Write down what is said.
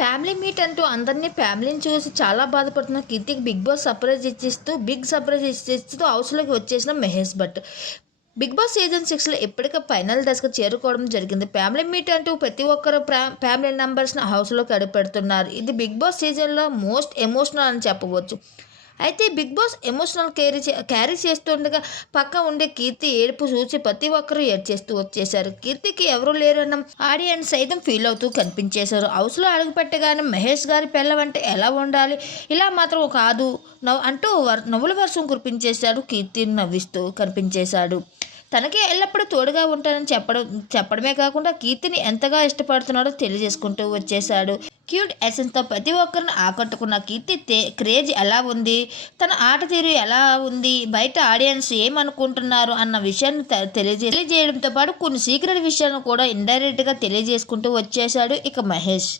Family meet అంటూ ఫ్యామిలీని చూసి చాలా బాధపడుతున్న కీర్తికి బిగ్ సర్ప్రైజ్ ఇచ్చేస్తూ హౌస్‌లోకి వచ్చేసిన Mahesh Bhatt. 'Big boss' season 6లో ఇప్పటికే ఫైనల్ దశకు చేరుకోవడం జరిగింది. ఫ్యామిలీ మీట్ అంటూ ప్రతి ఒక్కరు ఫ్యామిలీ మెంబర్స్‌ని హౌస్‌లోకి అడుగుపెడుతున్నారు. ఇది 'బిగ్ బాస్' సీజన్‌లో మోస్ట్ ఎమోషనల్ అని చెప్పవచ్చు. అయితే 'బిగ్ బాస్' ఎమోషనల్ క్యారీ చేస్తుండగా పక్క ఉండే కీర్తి ఏడుపు చూసి ప్రతి ఒక్కరూ ఏడ్చేస్తూ వచ్చేశారు. కీర్తికి ఎవరూ లేరన్న ఆడియన్స్ సైతం ఫీల్ అవుతూ కనిపించేశారు. హౌస్‌లో అడుగుపెట్టగానే మహేష్ గారి పెళ్ళవంటే ఎలా ఉండాలి, ఇలా మాత్రం కాదు అంటూ నవ్వుల వర్షం కురిపించేశాడు. కీర్తిని నవ్విస్తూ కనిపించేశాడు. తనకే ఎల్లప్పుడూ తోడుగా ఉంటానని చెప్పడమే కాకుండా కీర్తిని ఎంతగా ఇష్టపడుతున్నాడో తెలియజేసుకుంటూ వచ్చేశాడు. క్యూట్ ఎసెన్స్‌తో ప్రతి ఒక్కరిని ఆకట్టుకున్న కీర్తి క్రేజ్ ఎలా ఉంది, తన ఆట తీరు ఎలా ఉంది, బయట ఆడియన్స్ ఏమనుకుంటున్నారు అన్న విషయాన్ని తెలియజేయడంతో పాటు కొన్ని సీక్రెట్ విషయాలను కూడా ఇండైరెక్ట్‌గా తెలియజేసుకుంటూ వచ్చేశాడు ఇక మహేష్.